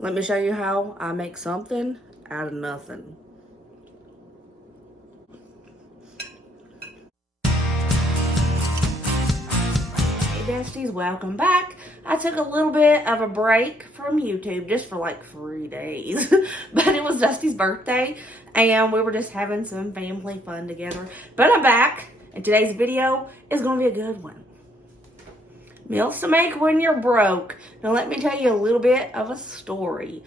Let me show you how I make something out of nothing. Hey besties, welcome back. I took a little bit of a break from YouTube just for like 3 days, but it was Dusty's birthday and we were just having some family fun together. But I'm back and today's video is going to be a good one. Meals to make when you're broke. Now let me tell you a little bit of a story.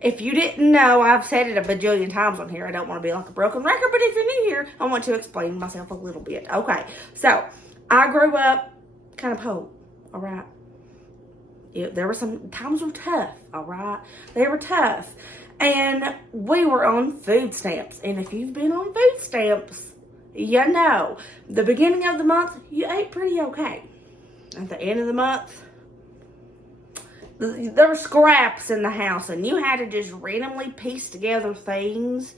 If you didn't know, I've said it a bajillion times on here. I don't want to be like a broken record, but if you're new here, I want to explain myself a little bit. Okay, so I grew up kind of poor, all right? There were some times were tough, all right? They were tough. And we were on food stamps. And if you've been on food stamps, you know, the beginning of the month, you ate pretty okay. At the end of the month, there were scraps in the house and you had to just randomly piece together things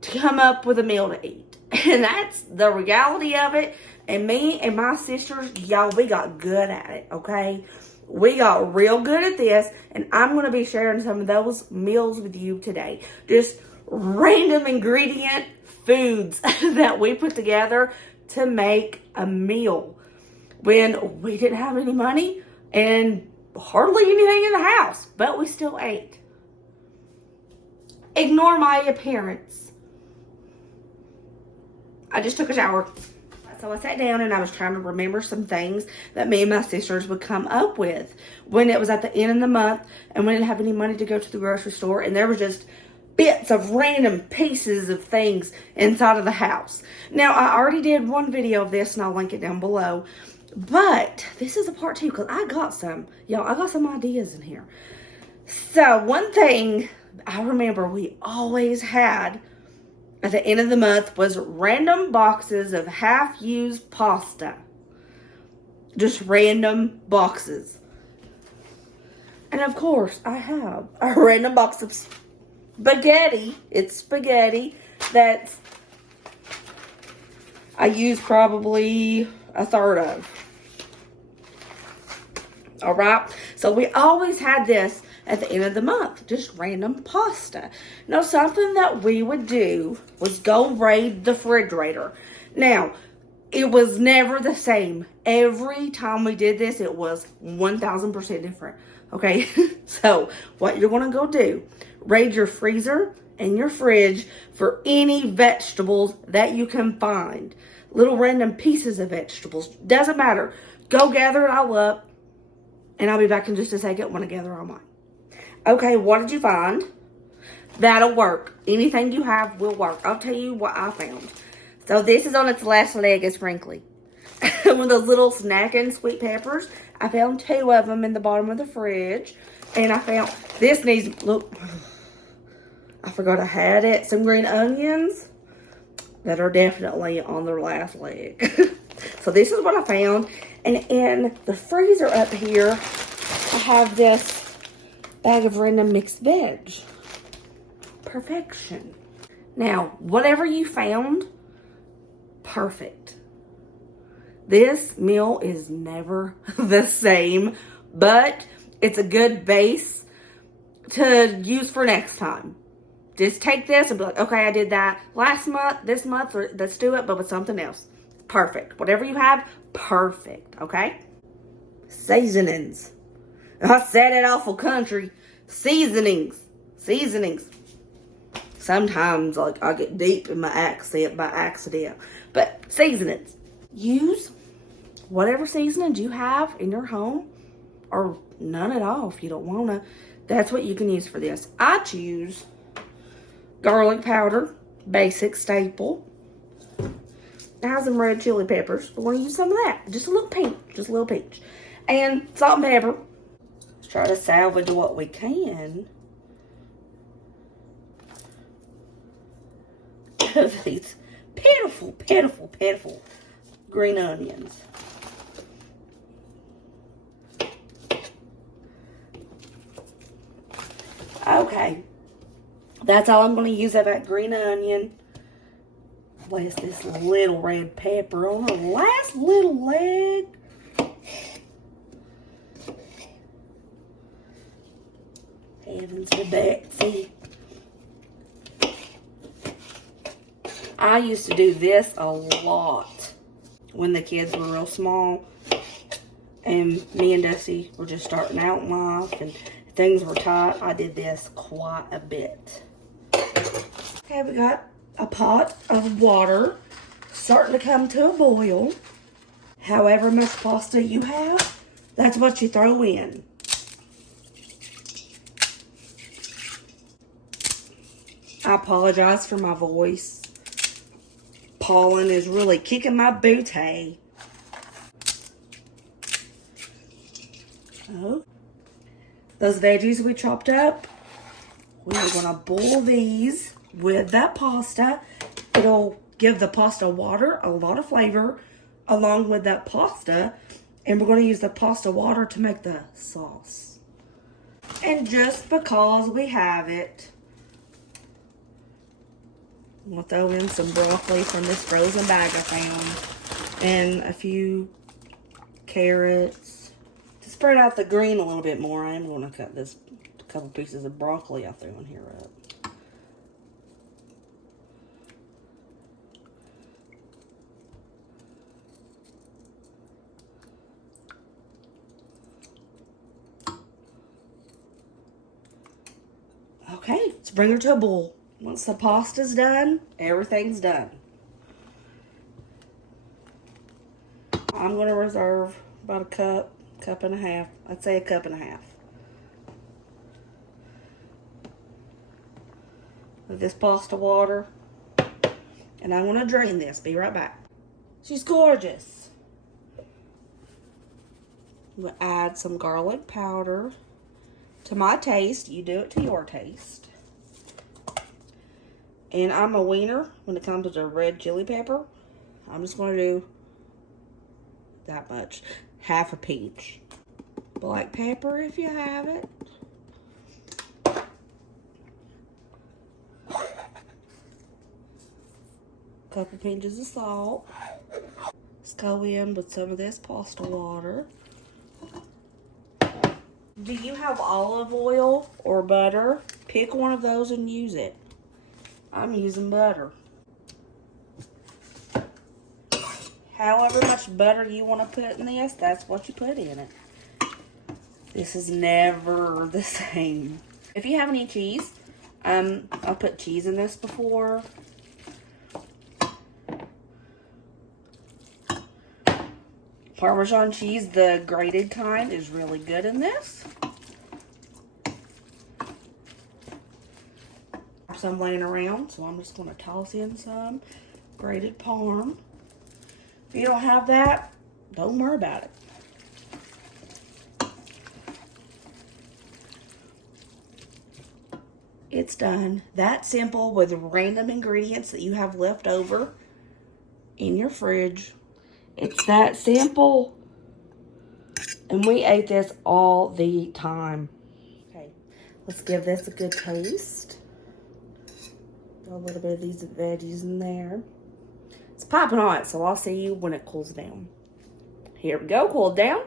to come up with a meal to eat. And that's the reality of it. And me and my sisters, y'all, we got good at it, okay? We got real good at this, and I'm going to be sharing some of those meals with you today. Just random ingredient foods that we put together to make a meal when we didn't have any money and hardly anything in the house, but we still ate. Ignore my appearance. I just took a shower. So I sat down and I was trying to remember some things that me and my sisters would come up with when it was at the end of the month and we didn't have any money to go to the grocery store, and there was just bits of random pieces of things inside of the house. Now, I already did one video of this and I'll link it down below, but this is a part 2 because I got some ideas in here. So one thing I remember we always had at the end of the month was random boxes of half-used pasta. Just random boxes. And of course, I have a random box of spaghetti. It's spaghetti that I use probably a third of. Alright? So we always had this at the end of the month, just random pasta. Now, something that we would do was go raid the refrigerator. Now, it was never the same. Every time we did this, it was 1000% different. Okay, so what you're gonna go do, raid your freezer and your fridge for any vegetables that you can find. Little random pieces of vegetables, doesn't matter. Go gather it all up, and I'll be back in just a second when I gather all mine. Okay, what did you find? That'll work. Anything you have will work. I'll tell you what I found. So this is on its last leg, it's wrinkly. One of those little snacking sweet peppers. I found 2 of them in the bottom of the fridge. And I found, this needs, look, I forgot I had it. Some green onions that are definitely on their last leg. So this is what I found. And in the freezer up here, I have this bag of random mixed veg. Perfection. Now, whatever you found, perfect. This meal is never the same, but it's a good base to use for next time. Just take this and be like, okay, I did that last month, this month, let's do it, but with something else. Perfect. Whatever you have, perfect, okay? Seasonings. I said it awful country. Seasonings. Sometimes, like, I get deep in my accent by accident. But seasonings. Use whatever seasonings you have in your home, or none at all if you don't want to. That's what you can use for this. I choose garlic powder, basic staple. I have some red chili peppers. We're going to use some of that. Just a little pinch. And salt and pepper. Let's try to salvage what we can of these pitiful green onions. Okay. That's all I'm going to use of that green onion. Place this little red pepper on her last little leg. Heavens to Betsy. I used to do this a lot when the kids were real small. And me and Dusty were just starting out in life and things were tight. I did this quite a bit. Okay, we got a pot of water starting to come to a boil. However much pasta you have, that's what you throw in. I apologize for my voice. Pollen is really kicking my booty. Oh, those veggies we chopped up, we are going to boil these with that pasta. It'll give the pasta water a lot of flavor along with that pasta. And we're going to use the pasta water to make the sauce. And just because we have it, we'll throw in some broccoli from this frozen bag I found. And a few carrots. To spread out the green a little bit more, I am going to cut this couple pieces of broccoli I threw in here up. Okay, let's bring her to a boil. Once the pasta's done, everything's done. I'm going to reserve about a cup and a half. I'd say a cup and a half of this pasta water. And I'm going to drain this. Be right back. She's gorgeous. I'm going to add some garlic powder to my taste. You do it to your taste. And I'm a wiener when it comes to the red chili pepper. I'm just going to do that much. Half a pinch. Black pepper if you have it. Couple pinches of salt. Let's go in with some of this pasta water. Do you have olive oil or butter? Pick one of those and use it. I'm using butter. However much butter you want to put in this, that's what you put in it. This is never the same. If you have any cheese, I'll put cheese in this before. Parmesan cheese, the grated kind, is really good in this. Some laying around, so I'm just going to toss in some grated parm. If you don't have that, don't worry about it. It's done. That simple with random ingredients that you have left over in your fridge. It's that simple. And we ate this all the time. Okay, let's give this a good taste. Throw a little bit of these veggies in there. It's popping hot, so I'll see you when it cools down. Here we go, cool down.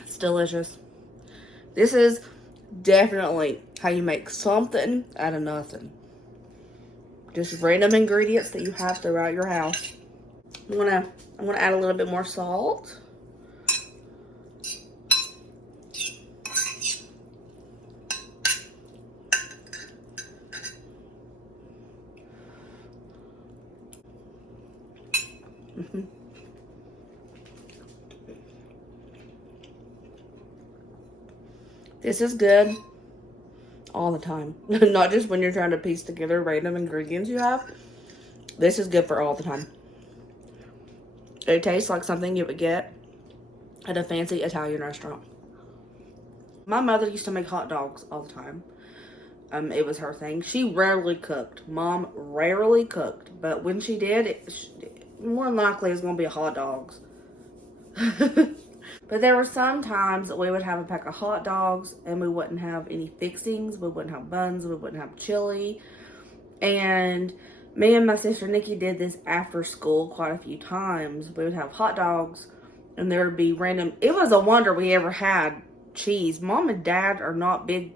It's delicious. This is definitely how you make something out of nothing. Just random ingredients that you have throughout your house. I'm gonna add a little bit more salt. This is good all the time. Not just when you're trying to piece together random ingredients you have. This is good for all the time. It tastes like something you would get at a fancy Italian restaurant. My mother used to make hot dogs all the time. It was her thing. She rarely cooked. Mom rarely cooked. But when she did, more than likely it's going to be hot dogs. But there were some times that we would have a pack of hot dogs and we wouldn't have any fixings. We wouldn't have buns. We wouldn't have chili. And Me and my sister Nikki did this after school quite a few times. We would have hot dogs, and there would be random. It was a wonder we ever had cheese. Mom and Dad are not big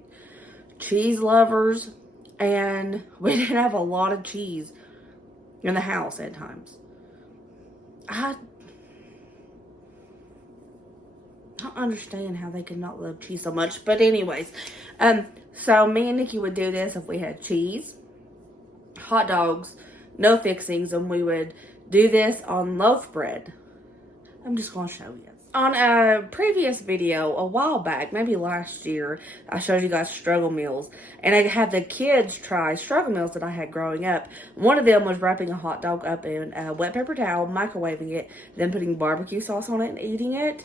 cheese lovers, and we didn't have a lot of cheese in the house at times. I don't understand how they could not love cheese so much. But anyways, so me and Nikki would do this if we had cheese, hot dogs, no fixings, and we would do this on loaf bread. I'm just going to show you. On a previous video, a while back, maybe last year, I showed you guys struggle meals. And I had the kids try struggle meals that I had growing up. One of them was wrapping a hot dog up in a wet paper towel, microwaving it, then putting barbecue sauce on it and eating it.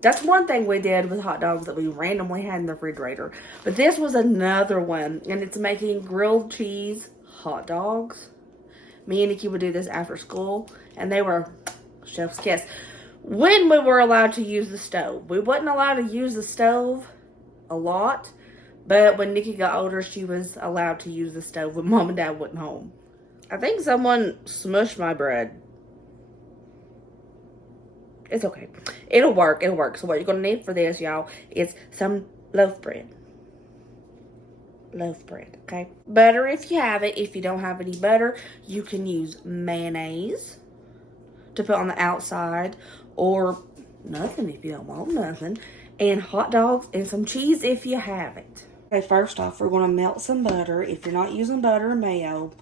That's one thing we did with hot dogs that we randomly had in the refrigerator. But this was another one, and it's making grilled cheese hot dogs. Me and Nikki would do this after school, and they were chef's kiss. When we were allowed to use the stove. We wasn't allowed to use the stove a lot, but when Nikki got older, she was allowed to use the stove when Mom and Dad wasn't home. I think someone smushed my bread. It's okay. It'll work. It'll work. So what you're going to need for this, y'all, is some loaf bread. Loaf bread, okay? Butter if you have it. If you don't have any butter, you can use mayonnaise to put on the outside, or nothing if you don't want nothing. And hot dogs and some cheese if you have it. Okay, first off, we're going to melt some butter. If you're not using butter or mayo,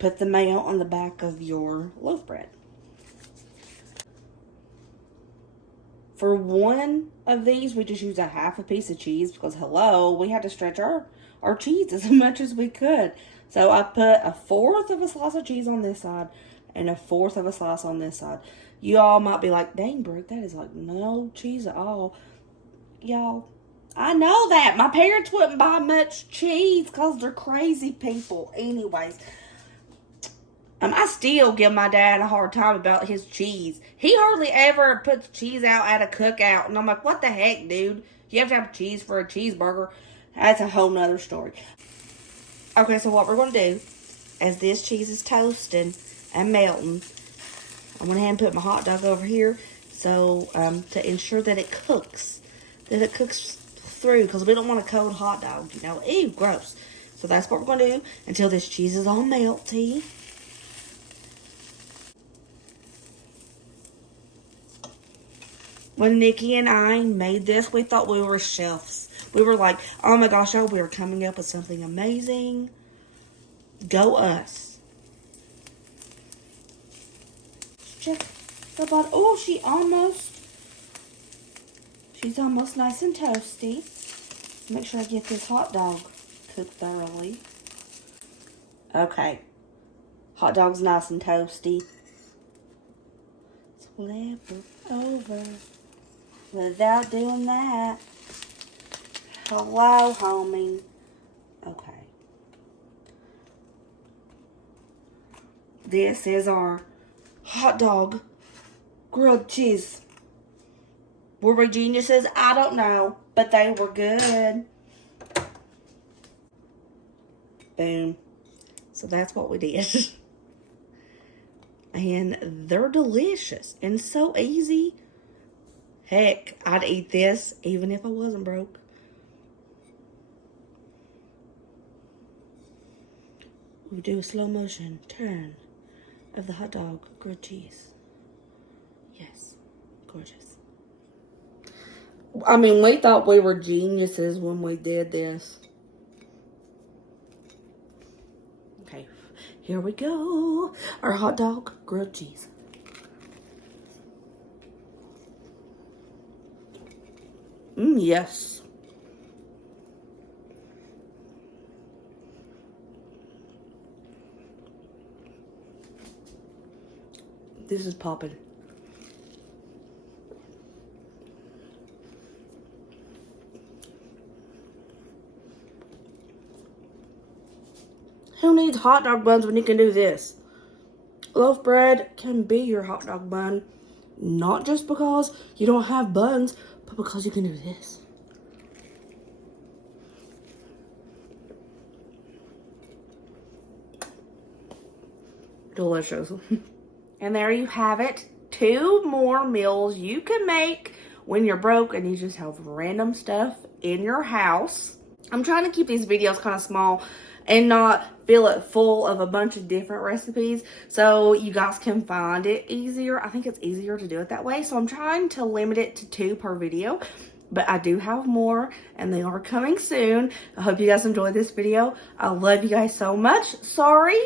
put the mayo on the back of your loaf bread. For one of these, we just use a half a piece of cheese because, hello, we had to stretch our cheese as much as we could. So I put a fourth of a slice of cheese on this side and a fourth of a slice on this side. You all might be like, dang, Brooke, that is like no cheese at all. Y'all, I know that. My parents wouldn't buy much cheese because they're crazy people. Anyways, I still give my dad a hard time about his cheese. He hardly ever puts cheese out at a cookout. And I'm like, what the heck, dude? You have to have cheese for a cheeseburger. That's a whole nother story. Okay, so what we're going to do, as this cheese is toasting and melting, I'm going to hand put my hot dog over here. So, to ensure that it cooks. That it cooks through. Because we don't want a cold hot dog, you know. Ew, gross. So that's what we're going to do until this cheese is all melty. When Nikki and I made this, we thought we were chefs. We were like, oh my gosh, y'all, we were coming up with something amazing. Go us. Check the bottom. Oh, she's almost nice and toasty. Make sure I get this hot dog cooked thoroughly. Okay. Hot dog's nice and toasty. So flip it over. Without doing that. Hello, homie. Okay. This is our hot dog grilled cheese. Were we geniuses? I don't know, but they were good. Boom. So that's what we did. And they're delicious and so easy. Heck, I'd eat this even if I wasn't broke. We do a slow motion turn of the hot dog grilled cheese. Yes, gorgeous. I mean, we thought we were geniuses when we did this. Okay, here we go. Our hot dog grilled cheese. Yes. This is popping. Who needs hot dog buns when you can do this? Loaf bread can be your hot dog bun. Not just because you don't have buns, but because you can do this. delicious. And there you have it. 2 more meals you can make when you're broke and you just have random stuff in your house. I'm trying to keep these videos kind of small and not fill it full of a bunch of different recipes so you guys can find it easier. I think it's easier to do it that way. So I'm trying to limit it to 2 per video. But I do have more, and they are coming soon. I hope you guys enjoyed this video. I love you guys so much. Sorry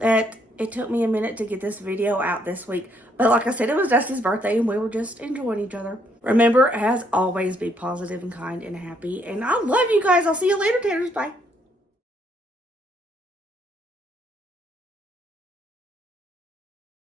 that it took me a minute to get this video out this week. But like I said, it was Dusty's birthday, and we were just enjoying each other. Remember, as always, be positive and kind and happy. And I love you guys. I'll see you later, Taters. Bye.